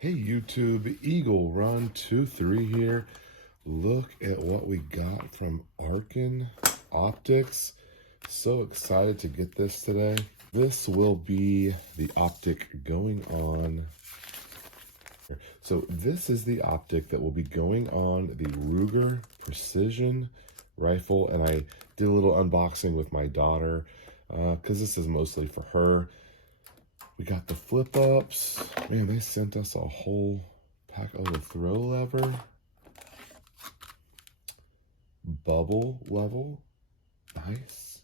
Hey YouTube, Eagle Run 23 here. Look at what we got from Arken Optics. So excited to get this today. This will be the optic going on. So this is the optic that will be going on the Ruger Precision rifle. And I did a little unboxing with my daughter because this is mostly for her. We got the flip ups. Man, they sent us a whole pack. Oh, the throw lever. Bubble level. Nice.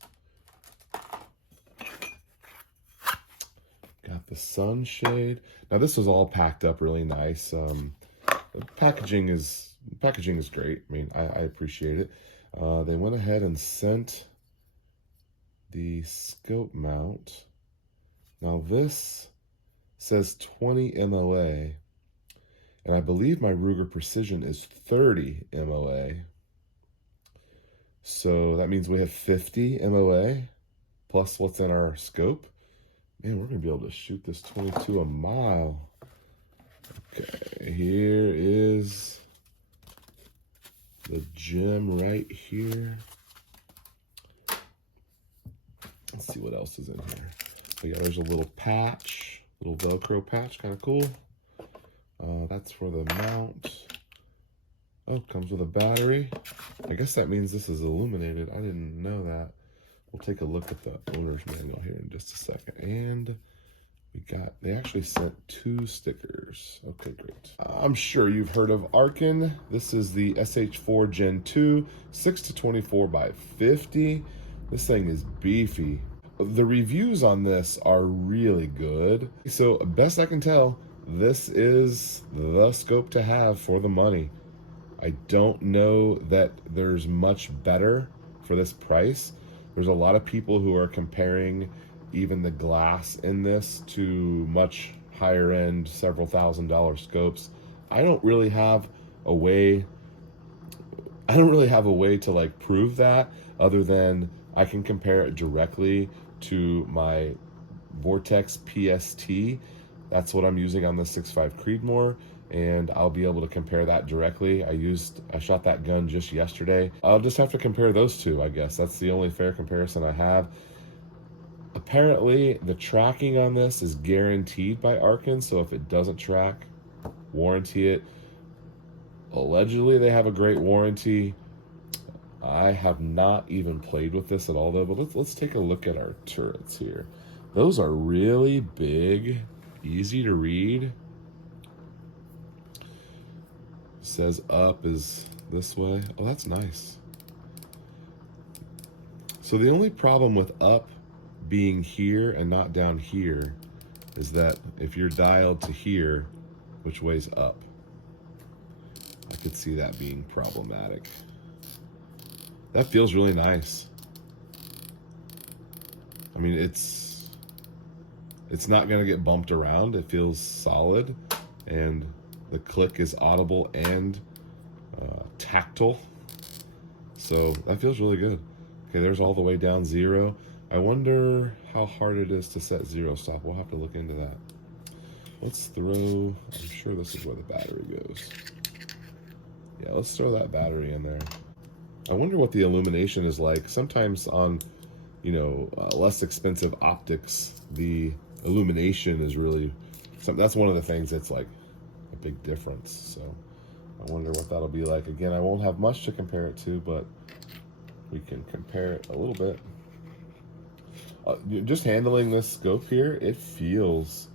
Got the sunshade. Now this was all packed up really nice. The packaging is great. I mean, I appreciate it. They went ahead and sent the scope mount. Now this says 20 MOA, and I believe my Ruger Precision is 30 MOA. So that means we have 50 MOA plus what's in our scope. Man, we're gonna be able to shoot this 22 a mile. Okay, here is the gem right here. Let's see what else is in here. So yeah, there's a little patch, little Velcro patch, kind of cool. That's for the mount. Oh, comes with a battery. I guess that means this is illuminated. I didn't know that. We'll take a look at the owner's manual here in just a second. And they actually sent 2 stickers. Okay, great. I'm sure you've heard of Arken. This is the SH4 Gen 2, 6-24 by 50. This thing is beefy. The reviews on this are really good. So best I can tell, this is the scope to have for the money. I don't know that there's much better for this price. There's a lot of people who are comparing even the glass in this to much higher end, several $1,000 scopes. I don't really have a way to like prove that other than I can compare it directly to my Vortex PST. That's what I'm using on the 6.5 Creedmoor, and I'll be able to compare that directly. I shot that gun just yesterday. I'll just have to compare those two, I guess. That's the only fair comparison I have. Apparently, the tracking on this is guaranteed by Arken, so if it doesn't track, warranty it. Allegedly, they have a great warranty. I have not even played with this at all though, but let's take a look at our turrets here. Those are really big, easy to read. It says up is this way. Oh, that's nice. So the only problem with up being here and not down here is that if you're dialed to here, which way's up? I could see that being problematic. That feels really nice. I mean, it's not gonna get bumped around. It feels solid, and the click is audible and tactile. So that feels really good. Okay, there's all the way down 0. I wonder how hard it is to set 0 stop. We'll have to look into that. Let's throw, I'm sure this is where the battery goes. Yeah, let's throw that battery in there. I wonder what the illumination is like. Sometimes on, less expensive optics, the illumination is really something. That's one of the things that's like a big difference. So I wonder what that'll be like. Again, I won't have much to compare it to, but we can compare it a little bit. Just handling this scope here, it feels,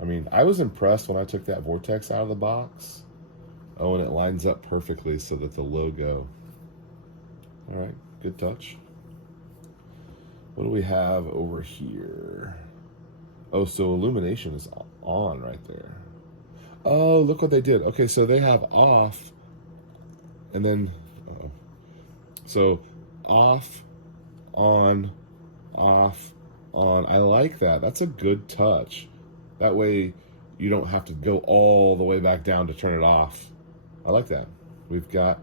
I mean, I was impressed when I took that Vortex out of the box. Oh, and it lines up perfectly so that the logo. All right, good touch. What do we have over here? Oh, so illumination is on right there. Oh, look what they did. Okay, so they have off, and then, so off, on, off, on. I like that. That's a good touch. That way you don't have to go all the way back down to turn it off. I like that. We've got,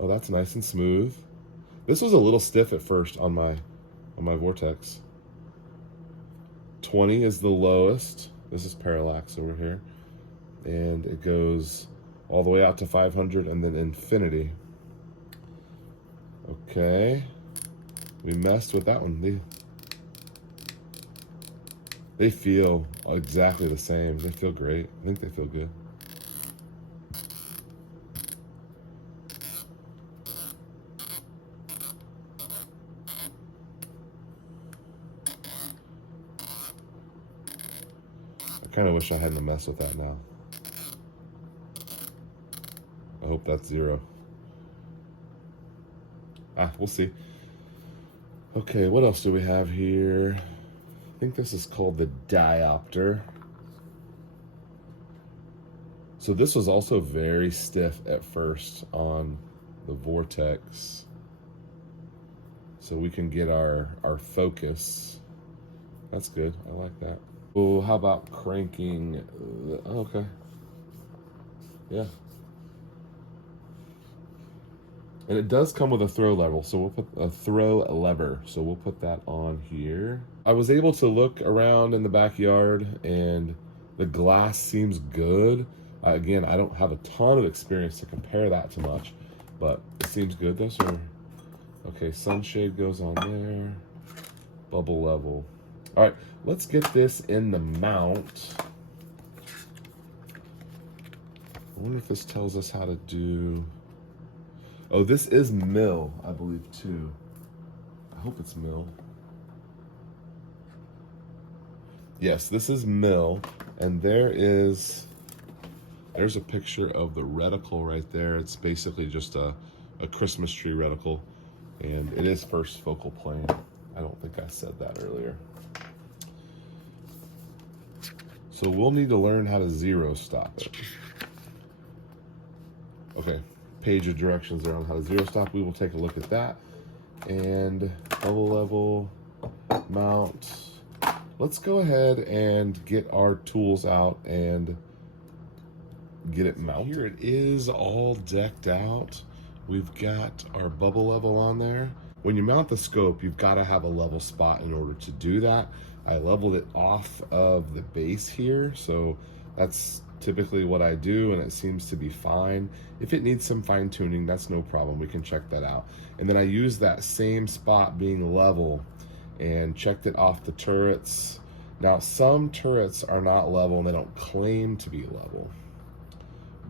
oh, that's nice and smooth. This was a little stiff at first on my Vortex. 20 is the lowest. This is parallax over here. and it goes all the way out to 500 and then infinity. Okay, we messed with that one. They feel exactly the same. They feel great. I think they feel good. I kind of wish I hadn't messed with that now. I hope that's 0. We'll see. Okay, what else do we have here? I think this is called the diopter. So this was also very stiff at first on the vortex. So we can get our focus. That's good, I like that. Oh, how about cranking? Okay. Yeah. And it does come with a throw lever, so we'll put a throw lever. So we'll put that on here. I was able to look around in the backyard and the glass seems good. Again, I don't have a ton of experience to compare that to much, but it seems good. Those are, okay, sunshade goes on there. Bubble level. All right, let's get this in the mount. I wonder if this tells us how to do... Oh, this is mil, I believe, too. I hope it's mil. Yes, this is mil, and there's a picture of the reticle right there. It's basically just a Christmas tree reticle, and it is first focal plane. I don't think I said that earlier. So we'll need to learn how to zero stop it. Okay. Page of directions there on how to zero stop. We will take a look at that. And bubble level, mount. Let's go ahead and get our tools out and get it mounted. Here it is, all decked out. We've got our bubble level on there. When you mount the scope, you've got to have a level spot in order to do that. I leveled it off of the base here, so that's typically what I do, and it seems to be fine. If it needs some fine tuning, that's no problem. We can check that out. And then I use that same spot being level and checked it off the turrets. Now, some turrets are not level and they don't claim to be level,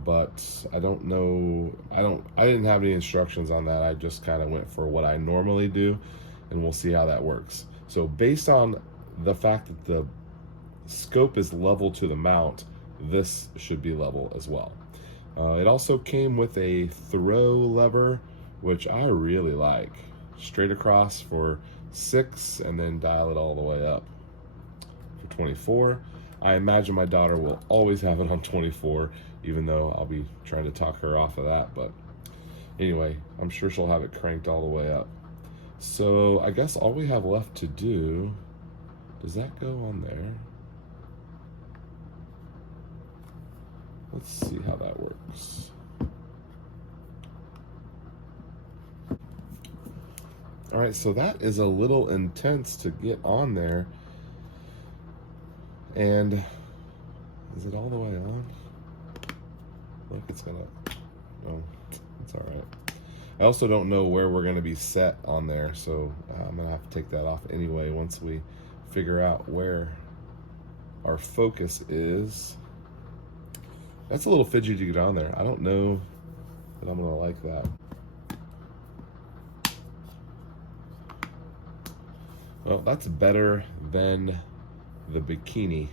but I don't know. I didn't have any instructions on that. I just kind of went for what I normally do, and we'll see how that works. So based on the fact that the scope is level to the mount, this should be level as well. It also came with a throw lever, which I really like. Straight across for 6 and then dial it all the way up for 24. I imagine my daughter will always have it on 24, even though I'll be trying to talk her off of that. But anyway, I'm sure she'll have it cranked all the way up. So I guess all we have left to do, does that go on there? Let's see how that works. All right, so that is a little intense to get on there. And is it all the way on? Look, it's gonna, oh, it's all right. I also don't know where we're gonna be set on there, so I'm gonna have to take that off anyway once we figure out where our focus is. That's a little fidgety to get on there. I don't know that I'm gonna like that. Well, that's better than the bikini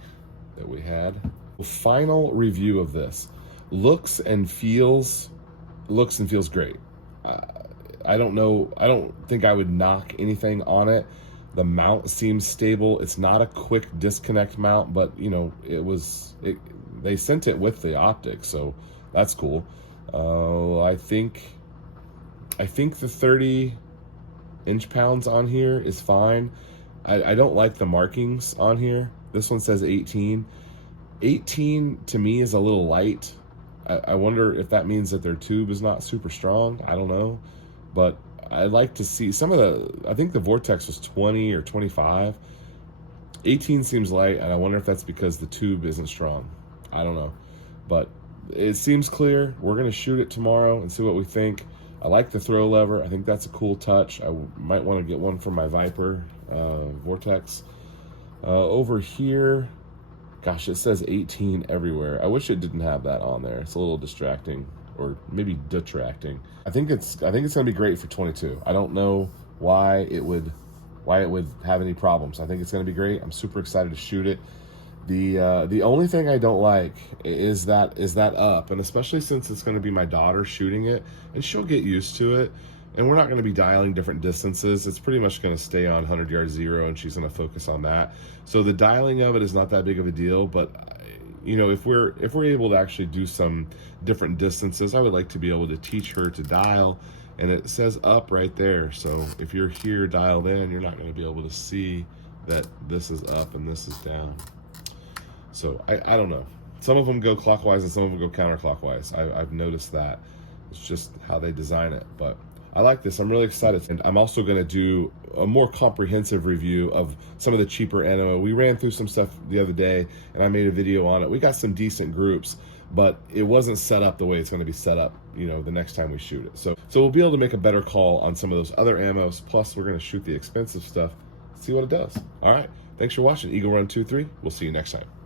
that we had. The final review of this looks and feels great. I don't know. I don't think I would knock anything on it. The mount seems stable. It's not a quick disconnect mount, but you know, they sent it with the optic, so that's cool. I think the 30 inch-pounds on here is fine. I don't like the markings on here. This one says 18. 18 to me is a little light. I wonder if that means that their tube is not super strong. I don't know, but I'd like to see some of the, I think the Vortex was 20 or 25. 18 seems light, and I wonder if that's because the tube isn't strong. I don't know. but it seems clear. We're going to shoot it tomorrow and see what we think. I like the throw lever. I think that's a cool touch. I might want to get one for my Viper Vortex. Over here, gosh, it says 18 everywhere. I wish it didn't have that on there. It's a little distracting, or maybe detracting. I think it's going to be great for 22. I don't know why it would have any problems. I think it's going to be great. I'm super excited to shoot it. The only thing I don't like is that up, and especially since it's going to be my daughter shooting it, and she'll get used to it, and we're not going to be dialing different distances. It's pretty much going to stay on 100 yard zero, and she's going to focus on that. So the dialing of it is not that big of a deal, but you know, if we're able to actually do some different distances, I would like to be able to teach her to dial. And it says up right there, so if you're here dialed in, you're not going to be able to see that this is up and this is down. So I don't know. Some of them go clockwise and some of them go counterclockwise. I've noticed that. It's just how they design it. But I like this. I'm really excited. And I'm also going to do a more comprehensive review of some of the cheaper ammo. We ran through some stuff the other day, and I made a video on it. We got some decent groups, but it wasn't set up the way it's going to be set up, you know, the next time we shoot it. So we'll be able to make a better call on some of those other ammos. Plus, we're going to shoot the expensive stuff, see what it does. All right. Thanks for watching Eagle Run 2-3. We'll see you next time.